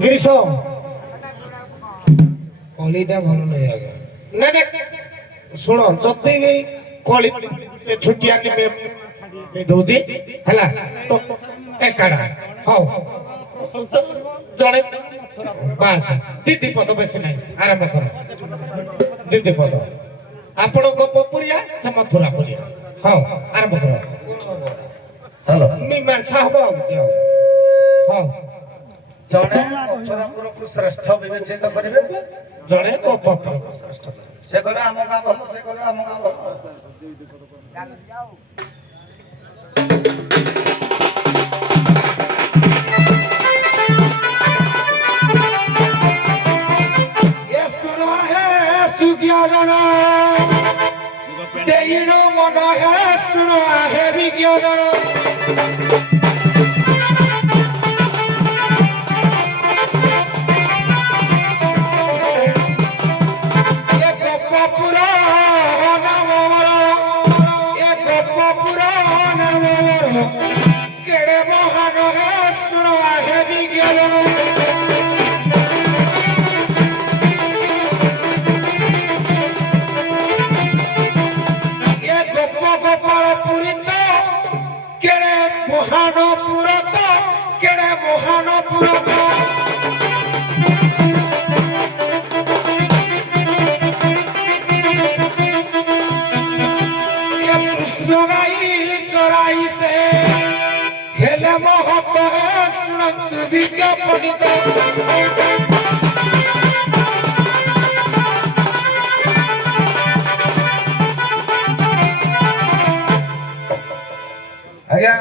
গিরিশ কলিটা ভালো নাই আগে না না শুণ যদি কলি ছুটিয়া নিবে দৌজি হেলা তো একাড়া হও জଣେ ବାସ୍ ଦିଦି ପଦ ବେଶୀ ନାହିଁ ଆରମ୍ଭ କର ଦିଦି ପଦ ଆପଣ ଗୋପପୁରିଆ ସେ ମଥୁରା ପୁରିଆ ହଉ ଆରମ୍ଭ କର হ্যালো ମୀମାଂସା ହବ ଆଉ କି ହବ ହଉ জনে মথুরাপুরକୁ শ্রেষ্ঠ বিবেচিত କରିବେ ଜଣେ ଗୋପପୁରକୁ ଶ୍ରେଷ୍ଠ ସେ କହିବେ ଆମ ଗାଁ ଭଲ ସେ କହିବେ ଆମ ଗାଁ ଭଲ ଏ ଶୁଣ ହେ ସୁଜ୍ଞାଜନ ଦେଇଣ ମନ ହେ ଶୁଣ ହେ ବିଜ୍ଞାଜନ কেড়ে মহান হে শুনো হে বিজ্ঞান এ গোপ গোপাল পুরিত কেড়ে মহান পুরত কেড়ে মহান পুরত কৃষ্ণ গাই চড়াই সে হেলে মহত হে শুনন্তু বিজ্ঞাপনিত ଆଜ୍ଞା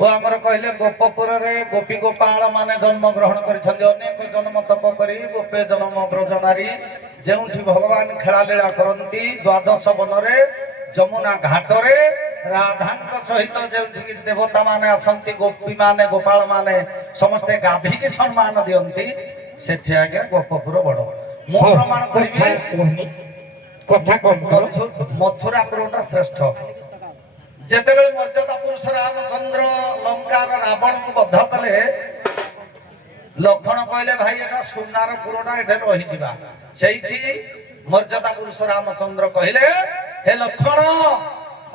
ଓ ଆମର କହିଲେ ଗୋପପୁରରେ ଗୋପୀ ଗୋପାଳ ମାନେ ଜନ୍ମ ଗ୍ରହଣ କରିଛନ୍ତି ଅନେକ ଜନ୍ମ ତପ କରି ଗୋପେ ଜନ୍ମ ବ୍ରଜନାରୀ ଯେଉଁଠି ଭଗବାନ ଖେଳାଲୀଳା କରନ୍ତି ଦ୍ୱାଦଶ ବନରେ ଯମୁନା ଘାଟରେ ରାଧାଙ୍କ ସହିତ ଯେଉଁଠିକି ଦେବତା ମାନେ ଆସନ୍ତି ଗୋପୀ ମାନେ ଗୋପାଳ ମାନେ ସମସ୍ତେ ଗାଭିକି ସମ୍ମାନ ଦିଅନ୍ତି ସେଠି ଆଜ୍ଞା ଗୋପପୁର ବଡ ମୁଁ ପ୍ରମାଣ କରିବି କଥା କମ କର ମଥୁରାପୁରଟା ଶ୍ରେଷ୍ଠ ଯେତେବେଳେ ମର୍ଯ୍ୟାଦା ପୁରୁଷ ରାମଚନ୍ଦ୍ର ଲଙ୍କାର ରାବଣକୁ ବଧ କଲେ ଲକ୍ଷ୍ମଣ କହିଲେ ଭାଇ ଏଟା ସୁନାର ପୁରଟା ଏଠି ରହିଯିବା ସେଇଠି ମର୍ଯ୍ୟାଦା ପୁରୁଷ ରାମଚନ୍ଦ୍ର କହିଲେ ହେ ଲକ୍ଷ୍ମଣ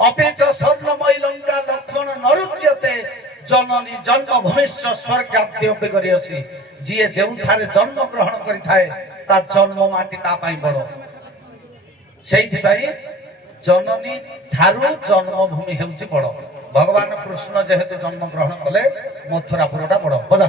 ଅପେଚ ସ୍ୱର୍ଣ୍ଣମୟୀ ଲଙ୍କା ଲକ୍ଷ୍ମଣ ନରୁଚ୍ୟତେ ଜନନୀ ଜନ୍ମଭୂମିଶ୍ଚ ସ୍ୱର୍ଗାଦ୍ୟ ଅପି କରିଅସି ଯିଏ ଯେଉଁଠାରେ ଜନ୍ମ ଗ୍ରହଣ କରିଥାଏ ତା ଜନ୍ମ ମାଟି ତା ପାଇଁ ବଡ଼ ସେଇଥିପାଇଁ ଜନନୀ ଠାରୁ ଜନ୍ମଭୂମି ହେଉଛି ବଡ଼ ଭଗବାନ କୃଷ୍ଣ ଯେହେତୁ ଜନ୍ମ ଗ୍ରହଣ କଲେ ମଥୁରାପୁରଟା ବଡ଼ ବଜା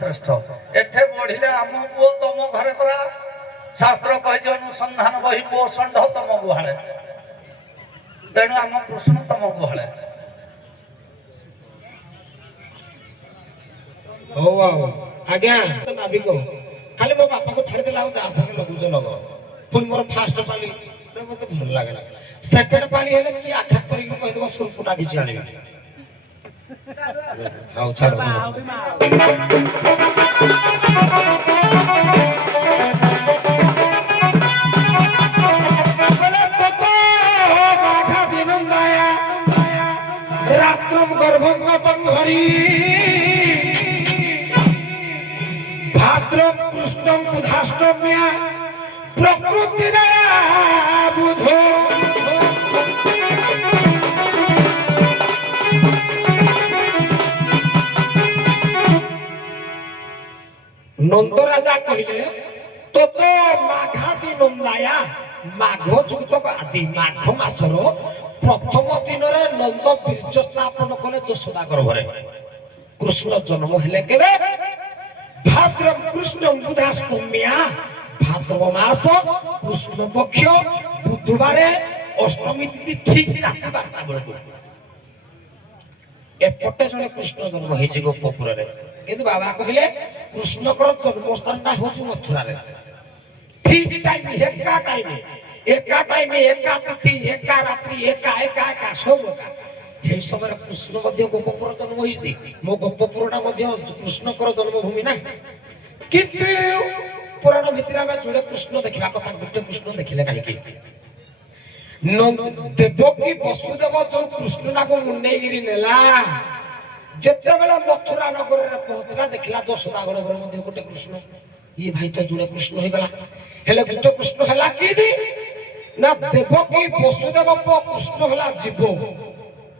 ଶ୍ରେଷ୍ଠ ଏଠେ ବଢିଲେ ଆମ ପୁଅ ତମ ଘରେ ପରା ଶାସ୍ତ୍ର କହିଛି ଅନୁସନ୍ଧାନ ବହି ପୁଅ ଷଣ୍ଢ ତମ ଗୁହାଳେ ତେଣୁ ଆମ କୃଷ୍ଣ ତମ ଗୁହାଳେ ହଉ ଆଉ ଆଜ୍ଞା ନାବିକ ଖାଲି ମୋ ବାପାକୁ ଛାଡ଼ିଦେଲା ଆଉ ଯାହା ସାଙ୍ଗେ ଲଗୁଛ ଲଗ ପୁଣି ମୋର ଫାଷ୍ଟ ପାଳି ମତେ ଭଲ ଲାଗେନା ସେକେଣ୍ଡ ପାଳି ହେଲେ କି ଆଘାତ କରିକି କହିଦେବ ସୁରପୁଟା କିଛି ଆଣିବା ହଉ ଛାଡ଼ রাত্রম গর্ভগতম ধরি ভাদ্রম কৃষ্ণম বুধাষ্টম্যা প্রকৃতিরা বুধো নন্দ রাজা কহিলে তত মাঘাদি নন্দায়া মাঘ যুক্ত আদি মাঘ মাসর প্রথম দিনরে নন্দ বীর্য স্থাপন কলে যশোদা গর্ভরে কৃষ্ণ জন্ম হেলে কেবে ভাদ্রম কৃষ্ণ বুধাষ্টম্যা ভাদ্রব মাস কৃষ্ণ পক্ষ বুধবারে অষ্টমী তিথি ঠিক রাতে 12টা বেଳକୁ এপটে জনে কৃষ্ণ জন্ম হয়েছে গোপপুরে কিন্তু বাবা কহিলে কৃষ্ণকর জন্মস্থানটা হচ্ছে মথুরারে ঠিক টাইম একা টাইমে একা তিথি একা রাত্রি একা একা একা সব একা এই সময় কৃষ্ণ মধ্যে গোপপুর জন্ম হয়েছে মো গোপপুরটা মধ্যে কৃষ্ণকর জন্মভূমি না কিন্তু পুরাণ ভিতরে আমি জুড়ে কৃষ্ণ দেখিবা কথা গোটে কৃষ্ণ দেখিলে কাহিকি দেবকী বসুদেব যে কৃষ্ণটাকে মুন্ডেইগিরি নেলা যেତେବେଳେ মথুরা নগরের পৌঁছলা দেখিলা যশোদা গর্ভের মধ্যে গোটে কৃষ্ণ ইয়ে ভাই তো জুড়ে কৃষ্ণ হয়ে গলা হেলে গোটে কৃষ্ণ হেলা কি দি না দেবকী বসুদেব কৃষ্ণ হেলা জীব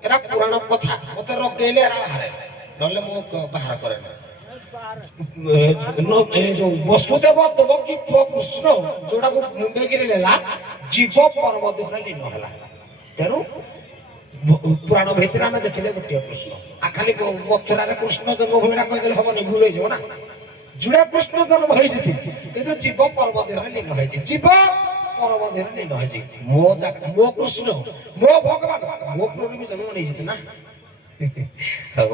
এরা পুরাণ কথা মতে রগেইলে এরা হারে নলে মো বাহার করে না বসুদেব দেবকী কৃষ্ণ ଯୋଉଟାକୁ ମୁଣ୍ଡେଇକିରି ନେଲା ଜୀବ ପର୍ବ ଦେହରେ ଲୀନ ହେଲା ତେଣୁ ପୁରାଣ ଭିତରେ ଆମେ ଦେଖିଲେ ଗୋଟିଏ କୃଷ୍ଣ ଖାଲି ମଥୁରାରେ କୃଷ୍ଣ ଜନ୍ମଭୂମିଟା କହିଦେଲେ ହବନି ଭୁଲ ହେଇଯିବ ନା ଯୋଉଟା କୃଷ୍ଣ ଜନ୍ମ ହେଇଛି କିନ୍ତୁ ଜୀବ ପର୍ବ ଦେହରେ ଲୀନ ହେଇଛି ଜୀବ ପର୍ବ ଦେହରେ ଲୀନ ହେଇଛି ମୋ କୃଷ୍ଣ ମୋ ଭଗବାନ ମୋ ପୁରରେ ବି ଜନ୍ମ ନେଇଛନ୍ତି ନା ହବ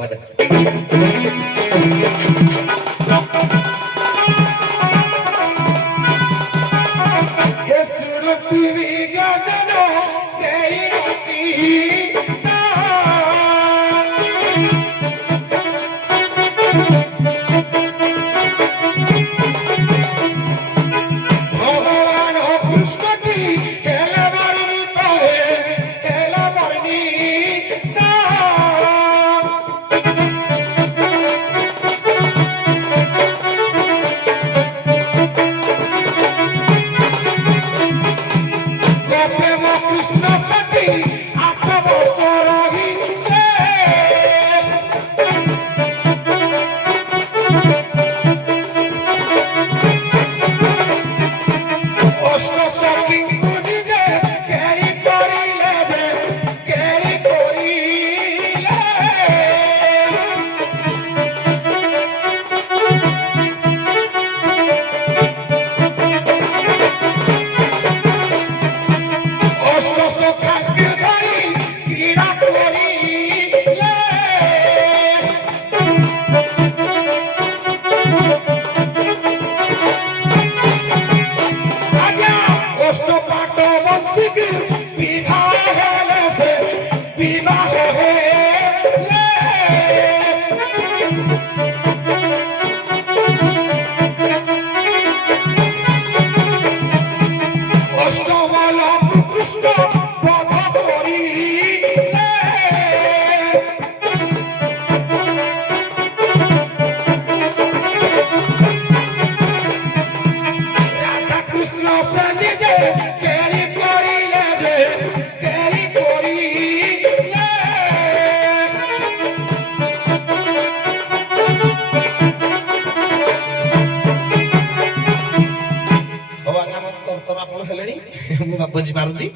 ବୁଝିପାରୁଛି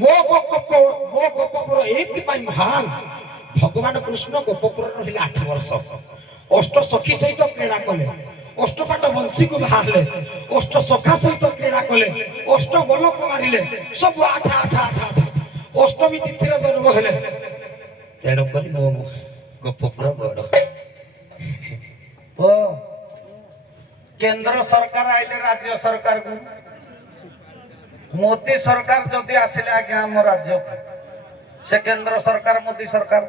ମୋ ଗୋପପୁର ଏଇଥିପାଇଁ ମହାନ ଭଗବାନ କୃଷ୍ଣ ଗୋପପୁରରେ ରହିଲେ 8 ବର୍ଷ অষ্ট সখী সহিত ক্রীড়া কলে অষ্টপাট বংশীକୁ ବାହାରିଲେ অষ্ট ସଖା ସହିତ କ୍ରୀଡ଼ା କଲେ ଅଷ୍ଟ ବଲକୁ ମାରିଲେ ସବୁ ଆଠା ଆଠା ଆଠା ଆଠା ଅଷ୍ଟମୀ ତିଥିରେ ଜନ୍ମ ହେଲେ ତେଣୁ କରି ମୋ ଗୋପପୁର ବଡ଼ ଓ କେନ୍ଦ୍ର ସରକାର ଆଇଲେ ରାଜ୍ୟ ସରକାରକୁ ମୋଦି ସରକାର ଯଦି ଆସିଲେ ଆଜ୍ଞା ଆମ ରାଜ୍ୟକୁ ସେ କେନ୍ଦ୍ର ସରକାର ମୋଦି ସରକାର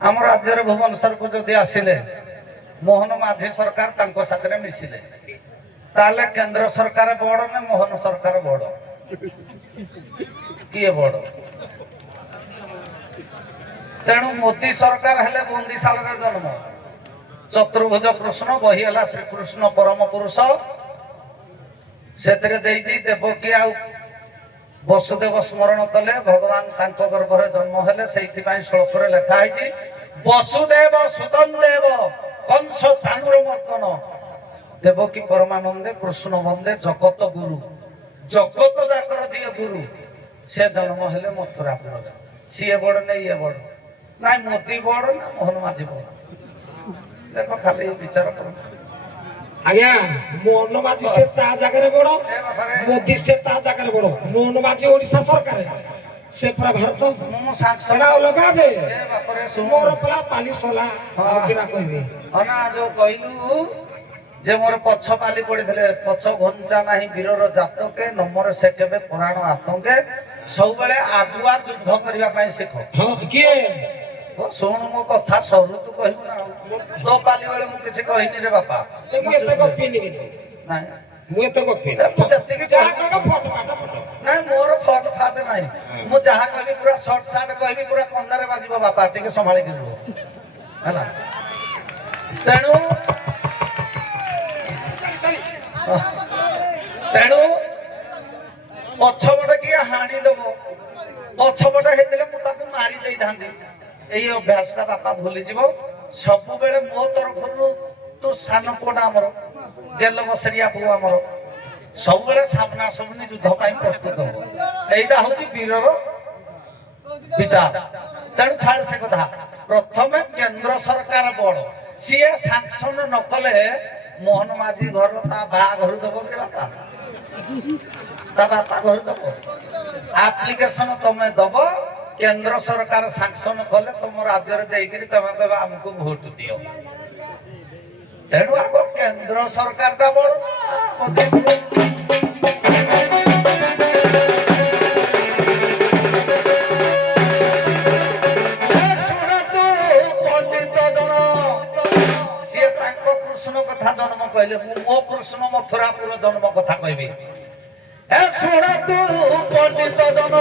ଆମ ରାଜ୍ୟରେ ଭୁବନେଶ୍ୱରକୁ ଯଦି ଆସିଲେ ମୋହନ ମାଝୀ ସରକାର ତାଙ୍କ ସାଥିରେ ମିଶିଲେ ତାହେଲେ କେନ୍ଦ୍ର ସରକାର ବଡ଼ ନା ମୋହନ ସରକାର ବଡ଼ କିଏ ବଡ଼ ତେଣୁ ମୋଦି ସରକାର ହେଲେ ବନ୍ଦିଶାଳରେ ଜନ୍ମ ଚତୁର୍ଭୁଜ କୃଷ୍ଣ ବହି ହେଲା ଶ୍ରୀକୃଷ୍ଣ ପରମ ପୁରୁଷ ସେଥିରେ ଦେଇଛି ଦେବକୀ ଆଉ ବସୁଦେବ ସ୍ମରଣ କଲେ ଭଗବାନ ତାଙ୍କ ଗର୍ଭରେ ଜନ୍ମ ହେଲେ ସେଇଥିପାଇଁ ଶ୍ଲୋକରେ ଲେଖା ହେଇଛି ବସୁଦେବ ସୁତଂ ଦେବ କଂସ ଚାଣୁର ମର୍ଦନ ଦେବକୀ ପରମାନନ୍ଦେ କୃଷ୍ଣ ବନ୍ଦେ ଜଗତ ଗୁରୁ ଜଗତ ଯାକର ଯିଏ ଗୁରୁ ସେ ଜନ୍ମ ହେଲେ ମଥୁରାପୁରରେ ସିଏ ବଡ ନା ଇଏ ବଡ ନାଇଁ ମୋଦି ବଡ ନା ମୋହନ ମାଝୀ ବଡ ଦେଖ ଖାଲି ବିଚାର କର ଆଜ୍ଞା ମୋହନ ମାଝୀ ସେ ତା ଜାଗାରେ ବଡ ମୋଦି ସେ ତା ଜାଗାରେ ବଡ ମୋହନ ମାଝୀ ଓଡିଶା ସରକାର ସେ ପୁରା ଭାରତ ମୁଁ ସାକ୍ଷୀ ସେଟା ଅଲଗା ଯେ ବାପରେ ମୋର ପିଲା ପାଲି ସଲା କିରା କହିବି ଅନା ଯୋଉ କହିଲୁ ଯେ ମୋର ପଛ ପାଲି ପଡିଥିଲେ ପଛ ଘଞ୍ଚା ନାହିଁ ବୀରର ଜାତକେ ନମର ସେ କେବେ ପୁରାଣ ଆତଙ୍କେ ସବୁବେଳେ ଆଗୁଆ ଯୁଦ୍ଧ କରିବା ପାଇଁ ଶିଖ ହଁ କିଏ ଶୁଣୁ ମୋ କଥା ସରୁ ତୁ କହିବୁ ନା ତୋ ପାଲି ବେଳେ ମୁଁ କିଛି କହିନି ରେ ବାପା ମୁଁ ଏତେ ଗପିନି କିନ୍ତୁ ନାଇଁ ମୁଁ ଏତେ ଗପିନି ମୁଁ ଯେତିକି ଯାହା କହିବ ଫଟ ଫାଟ ଫଟ ନାଇଁ ମୋର ଫଟ ଫାଟ ନାହିଁ ମୁଁ ଯାହା କହିବି ପୁରା ସର୍ଟ ସାର୍ଟ କହିବି ପୁରା କନ୍ଦାରେ ବାଜିବ ବାପା ଟିକେ ସମ୍ଭାଳିକି ରୁହ ହେଲା ତେଣୁ ତେଣୁ ପଛପଟେ କିଏ ହାଣି ଦବ ପଛପଟେ ହେଇଥିଲେ ମୁଁ ତାକୁ ମାରି ଦେଇଥାନ୍ତି ଏଇ ଅଭ୍ୟାସଟା ବାପା ଭୁଲିଯିବ ସବୁବେଳେ ମୋ ତରଫରୁ ତୁ ସାନ ପୁଅଟା ଆମର ଗେଲ ବସରିଆ ପୁଅ ଆମର ସବୁବେଳେ ସାମ୍ନା ସାମ୍ନି ଯୁଦ୍ଧ ପାଇଁ ପ୍ରସ୍ତୁତ ହବ ଏଇଟା ହଉଛି ବୀରର ବିଚାର ତେଣୁ ଛାଡ଼ ସେ କଥା ପ୍ରଥମେ କେନ୍ଦ୍ର ସରକାର ବଡ ସିଏ ସାଂସନ ନ କଲେ ମୋହନ ମାଝୀ ଘର ତା ବାହା ଘରୁ ଦବ କି ବାପା ତା ବାପା ଘରୁ ଦବ ଆପ୍ଲିକେସନ ତମେ ଦବ କେନ୍ଦ୍ର ସରକାର ସାଂସନ କଲେ ତମ ରାଜ୍ୟରେ ଦେଇକିରି ତମେ କହିବ ଆମକୁ ଭୋଟ ଦିଅ ତେଣୁ ଆଗ କେନ୍ଦ୍ର ସରକାରଟା ବଡ ନା ସିଏ ତାଙ୍କ କୃଷ୍ଣ କଥା ଜନ୍ମ କହିଲେ ମୁଁ ମୋ କୃଷ୍ଣ ମଥୁରାପୁର ଜନ୍ମ କଥା କହିବି ଏ ଶୁଣ ତୁ ପଣ୍ଡିତ ଜନ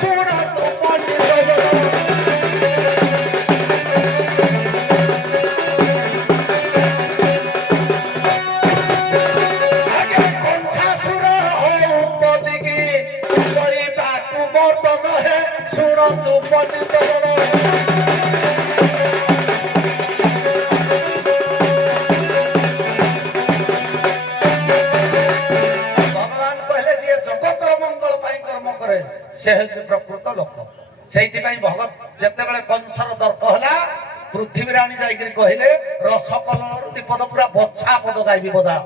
ଶୁଣ ତୁ ପଣ୍ଡିତ ଜନ ଶୁଣନ୍ତୁ ପଣ୍ଡିତ ଭଗବାନ କହିଲେ ଯିଏ ଜଗତର ମଙ୍ଗଳ ପାଇଁ କର୍ମ କରେ ସେ ହେଉଛି ପ୍ରକୃତ ଲୋକ ସେଇଥିପାଇଁ ଭଗତ ଯେତେବେଳେ କଂସର ଦର୍ପ ହେଲା ପୃଥିବୀ ରାଣୀ ଯାଇକିରି କହିଲେ ରସକଲରୁ ଦୀପଦ ପୁରା ବଛା ପଦ ଗାଇବି ବଜା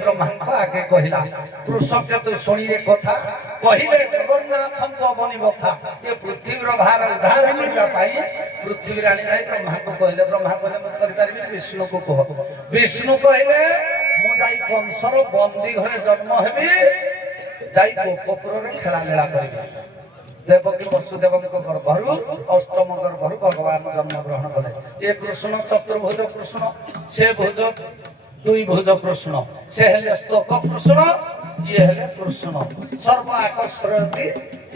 ବ୍ରହ୍ମାଙ୍କ ଆଗେ କହିଲା କୃଷକ ତୁ ଶୁଣିଲେ କଥା କହିଲେ ଜଗନ୍ନାଥଙ୍କ ବନି ବଥା ଏ ପୃଥିବୀର ଭାର ଉଦ୍ଧାର କରିବା ପାଇଁ ପୃଥିବୀରେ ଆଣି ଯାଇ ବ୍ରହ୍ମାଙ୍କୁ କହିଲେ ବ୍ରହ୍ମା କହିଲେ ମୁଁ କରିପାରିବି ବିଷ୍ଣୁକୁ କୁହ ବିଷ୍ଣୁ କହିଲେ ମୁଁ ଯାଇ କଂସର ବନ୍ଦୀ ଘରେ ଜନ୍ମ ହେବି ଯାଇ ଗୋପପୁରରେ ଖେଳାଲୀଳା କରିବି ଦେବକୀ ବସୁଦେବଙ୍କ ଗର୍ଭରୁ ଅଷ୍ଟମ ଗର୍ଭରୁ ଭଗବାନ ଜନ୍ମ ଗ୍ରହଣ କଲେ ଏ କୃଷ୍ଣ ଚତୁର୍ଭୁଜ କୃଷ୍ଣ ସେ ଭୁଜ দুই ভুজ কৃষ্ণ সে হেলে স্তক কৃষ্ণ ইয়ে হেলে কৃষ্ণ সর্ব আকর্ষয়তি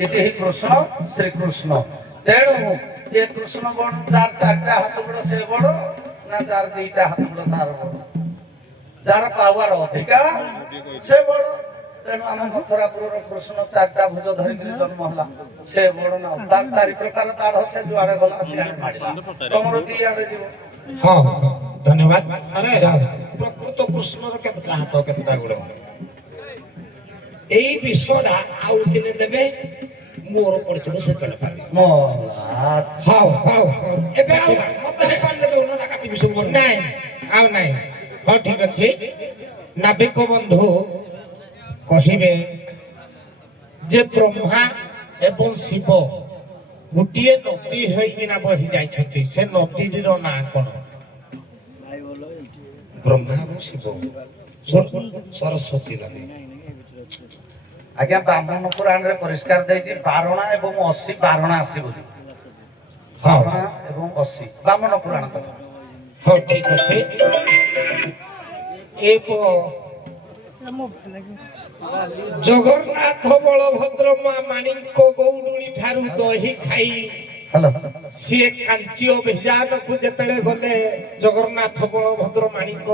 ইতি হি কৃষ্ণ শ্রীকৃষ্ণ তেণু এ কৃষ্ণ বড় যার চারটা হাত বড় সে বড় না যার দুইটা হাত বড় তার বড় যার পাওয়ার অধিকা সে বড় তেণু আমি মথুরাপুরর কৃষ্ণ চারটা ভুজ ধরিকি জন্ম হলা সে বড় না তার চারি প্রকার দাঢ় সে যুয়াড়ে গলা সিয়াড়ে মারিলা তোমার দি আড়ে জীব ହଁ ଧନ୍ୟବାଦ ସାରେ ପ୍ରକୃତ କୃଷ୍ଣର କେତେଟା ହାତ କେତେଟା ଗୋଡ଼ ଏଇ ବିଷୟଟା ଆଉ ଦିନେ ଦେବେ ମୋର ପଡିଥିବ ସେକେଣ୍ଡ ପାଳି মোলাজ ହଉ ହଉ ହଉ ଏବେ ଆଉ ମତେ ପାଳିଲେ ଦଉନ ନା କାଟିବି ସବୁ ଗୋଡ଼ ନାଇଁ ଆଉ ନାଇଁ ହଉ ଠିକ ଅଛି ନାବିକ ବନ୍ଧୁ କହିବେ ଯେ ବ୍ରହ୍ମା ଏବଂ ଶିବ ଗୋଟିଏ ନଦୀ ହେଇକିନା ବହି ଯାଇଛନ୍ତି ସେ ନଦୀର ନାଁ କଣ ବ୍ରହ୍ମା ଏବଂ ଶିବ ସରସ୍ୱତୀ ନଦୀ আজ্ঞা ব্রাহ্মণ পুরাণে পরিষ্কার দিয়েছি বারণা এবং 80 বারণা আসি বলি বারণা এবং 80 ব্রাহ্মণ পুরাণ কথা ହଉ ଠିକ ଅଛି ଜଗନ୍ନାଥ ବଳଭଦ୍ର ମା ମାଣିଙ୍କ ଗୌଡୁଣି ଠାରୁ ଦହି ଖାଇ হ্যালো ସିଏ କାଞ୍ଚି ଅଭିଯାନକୁ ଯେତେବେଳେ ଗଲେ ଜଗନ୍ନାଥ ବଳଭଦ୍ର ମାଣିକ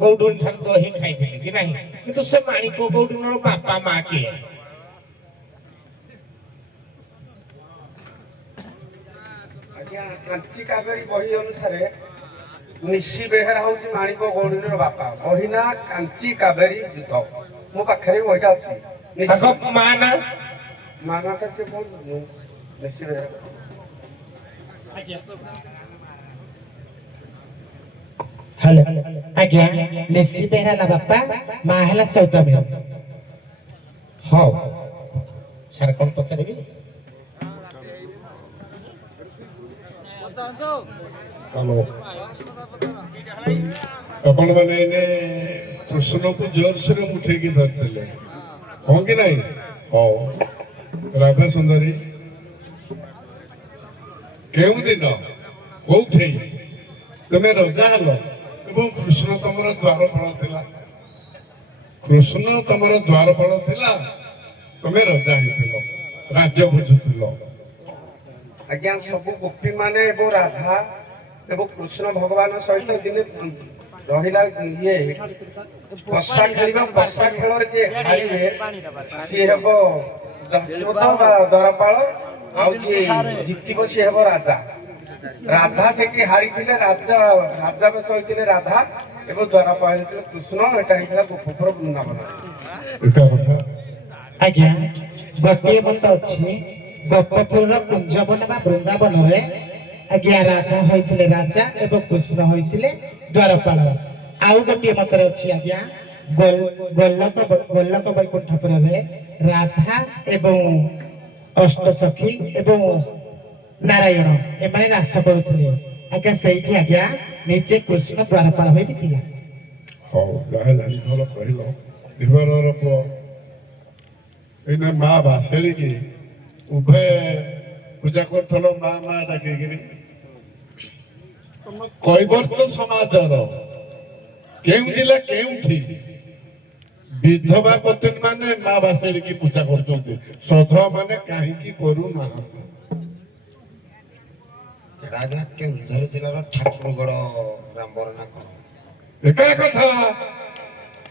ଗୌଡୁଣି ଠାରୁ ଦହି ଖାଇଥିଲେ କି ନାହିଁ କିନ୍ତୁ ସେ ମାଣିକ ଗୌଡୁଣର ବାପା ମା କିଏ ଆଜ୍ଞା କାଞ୍ଚି କାବେରୀ ବହି ଅନୁସାରେ ନିଶି ବେହେରା ହଉଛି ମାଣିକ ଗୌଡୁଣୀର ବାପା ବହି ନା କାଞ୍ଚି କାବେରୀ ଯୁଦ୍ଧ ମୋ ପାଖରେ ବହିଟା ଅଛି ତାଙ୍କ ମା ନା ମାନାଟା ସେ କଣ ନିଶି ବେହେରା ହ୍ୟାଲୋ ଆଜ୍ଞା ନିଶି ବେହେରା ହେଲା ବାପା ମା ହେଲା ସୌତା ବେହେରା ହଉ ସାର୍ କଣ ପଚାରିବି ହ୍ୟାଲୋ ଆପଣ ମାନେ ଏଇନେ କୃଷ୍ଣକୁ ଜୋରସୋରେ ଉଠେଇକି ଧରିଥିଲେ ହଁ କି ନାଇଁ ହଉ ରାଧା ସୁନ୍ଦରୀ କେଉଁ ଦିନ କୋଉଠି ତମେ ରଜା ହେଲ ଏବଂ କୃଷ୍ଣ ତମର ଦ୍ୱାରପାଳ ଥିଲା କୃଷ୍ଣ ତମର ଦ୍ୱାରପାଳ ଥିଲା ତମେ ରଜା ହେଇଥିଲ ରାଜ୍ୟ ବୁଝୁଥିଲ ଆଜ୍ଞା ସବୁ ଗୋପୀ ମାନେ ଏବଂ ରାଧା ଏବଂ କୃଷ୍ଣ ଭଗବାନ ସହିତ ଦିନେ ରହିଲା ଇଏ ବର୍ଷା ଖେଳିବା ବର୍ଷା ଖେଳରେ ଯିଏ ହାରିବେ ସିଏ ହେବ ଦାସୋଦ ବା ଦ୍ୱାରପାଳ ଆଉ ଯିଏ ଜିତିବ ସିଏ ହେବ ରାଜା ରାଧା ସେଠି ହାରିଥିଲେ ରାଜା ରାଜା ବେଶ ହୋଇଥିଲେ ରାଧା ଏବଂ ଦ୍ୱାରପାଳ ହେଇଥିଲେ କୃଷ୍ଣ ଏଟା ହେଇଥିଲା ଗୋପପୁର ବୃନ୍ଦାବନ ଏଟା କଥା ଆଜ୍ଞା ଗୋଟିଏ ମତ ଅଛି ଗୋପପୁରର କୁଞ୍ଜବନ ବା ବୃନ୍ଦାବନରେ ଆଜ୍ଞା ରାଧା ହୋଇଥିଲେ ରାଜା ଏବଂ କୃଷ୍ଣ ହୋଇଥିଲେ ଦ୍ୱାରପାଳ ଆଉ ଗୋଟିଏ ମତରେ ଅଛି ଆଜ୍ଞା ଗୋଲକ ବୈକୁଣ୍ଠପୁରରେ ରାଧା ଏବଂ ଅଷ୍ଟସଖୀ ଏବଂ ନାରାୟଣ ଏମାନେ ରାସ କରୁଥିଲେ ଆଜ୍ଞା ସେଇଠି ଆଜ୍ଞା ନିଜେ କୃଷ୍ଣ ଦ୍ୱାରପାଳ ହୋଇ ଥିଲା ହଉ ଯାହା ଜାଣିଥର କହିଲ ଦିବରର ପୁଅ ଏଇନା ମା ଭାଷେଳିକି ଉଭୟ ପୂଜା କରୁଥିଲ ମା ମା ଡାକିକିରି କୈବର୍ତ୍ତ ସମାଜର କେଉଁ ଜିଲ୍ଲା କେଉଁଠି ବିଧବା ପତ୍ନୀ ମାନେ ମା ଭାଷେଳିକି ପୂଜା କରୁଛନ୍ତି ସଧୁଆ ମାନେ କାହିଁକି କରୁନାହାନ୍ତି ରାଜା କେନ୍ଦୁଝର ଜିଲ୍ଲାର ଠାକୁରଗଡ଼ ଗ୍ରାମର ନା କଣ ଏକା କଥା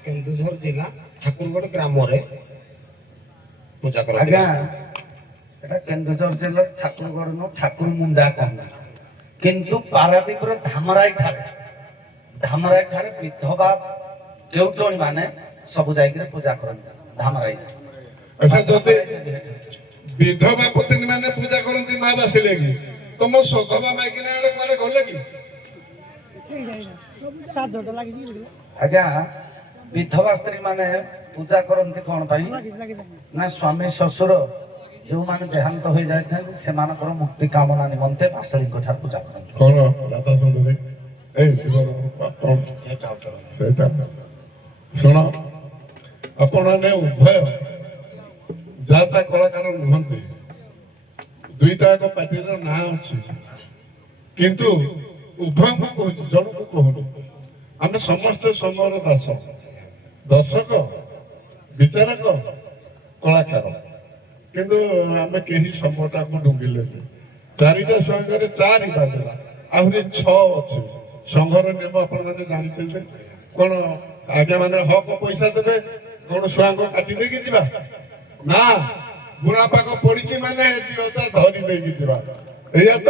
କେନ୍ଦୁଝର ଜିଲ୍ଲା ଠାକୁରଗଡ଼ ଗ୍ରାମରେ ପୂଜା ଆଜ୍ଞା କରନ୍ତି এটা କେନ୍ଦୁଝର ଜିଲ୍ଲାର ଠାକୁରଗଡ଼ ନୁ ଠାକୁର ମୁଣ୍ଡା କହନ୍ତି କିନ୍ତୁ ପାରାଦୀପର ଧାମରାଇ ଠାରେ ବିଧବା କେଉଟଣୀ ମାନେ ସବୁ ଯାଇକିରି ପୂଜା କରନ୍ତି ଧାମରାଇ ଆଚ୍ଛା ଯଦି ବିଧବା ପତ୍ନୀ ମାନେ ପୂଜା କରନ୍ତି ମା ଭାଷିଲେ କି ତମ ସଧବା ମାଇକିନା ଆଡେ କୁଆଡେ ଗଲେ କି ଆଜ୍ଞା ବିଧବା ସ୍ତ୍ରୀ ମାନେ ପୂଜା କରନ୍ତି କଣ ପାଇଁ ନା ସ୍ୱାମୀ ଶ୍ୱଶୁର ଯେଉଁମାନେ ଦେହାନ୍ତ ହୋଇଯାଇଥାନ୍ତି ସେମାନଙ୍କର ମୁକ୍ତି କାମନା ନିମନ୍ତେ ବାସଳୀଙ୍କ ଠାରୁ ପୂଜା କରନ୍ତି। କଣ ରାଧା ସୁନ୍ଦରୀ ଏଇ ସେଇଟା ଶୁଣ, ଆପଣମାନେ ଉଭୟ ଯାତା କଳାକାର ନୁହନ୍ତି, ଦୁଇଟା ଏକ ପାର୍ଟିର ନାଁ ଅଛି, କିନ୍ତୁ ଉଭୟଙ୍କୁ କହୁଛି, ଜଣକୁ କହୁନି। ଆମେ ସମସ୍ତେ ସମୟର ଦାସ, ଦର୍ଶକ, ବିଚାରକ, କଳାକାର, କିନ୍ତୁ ଆମେ କେହି ସମୟଟାକୁ ଡୁଙ୍ଗିଲେନି। ଚାରିଟା ସ୍ୱାଙ୍ଗରେ ଚାରି ବାଜିଲା, ଆହୁରି 6 ଅଛି। ସଂଘର ନିୟମ ଆପଣମାନେ ଜାଣିଛନ୍ତି। କଣ ଆଜ୍ଞା ମାନେ ହକ ପଇସା ଦେବେ, କଣ ସ୍ୱାଙ୍ଗ କାଟି ଦେଇକି ଯିବା ନା, ବୁଣା ପାଗ ପଡିଛି ମାନେ ଦିଅଚା ଧରି ଦେଇକି ଯିବା, ଏଇଆ ତ।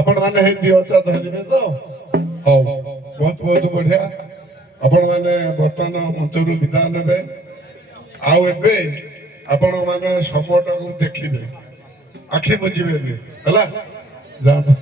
ଆପଣମାନେ ହେଇ ଦିଅଚା ଧରିବେ ତ? ହଉ, ବହୁତ ବହୁତ ବଢିଆ। ଆପଣମାନେ ବର୍ତ୍ତମାନ ମଞ୍ଚରୁ ବିଦାୟ ନେବେ। ଆଉ ଏବେ ଆପଣମାନେ ସମୟଟାକୁ ଦେଖିବେ, ଆଖି ବୁଝିବେନି ହେଲା, ଯାଆନ୍ତୁ।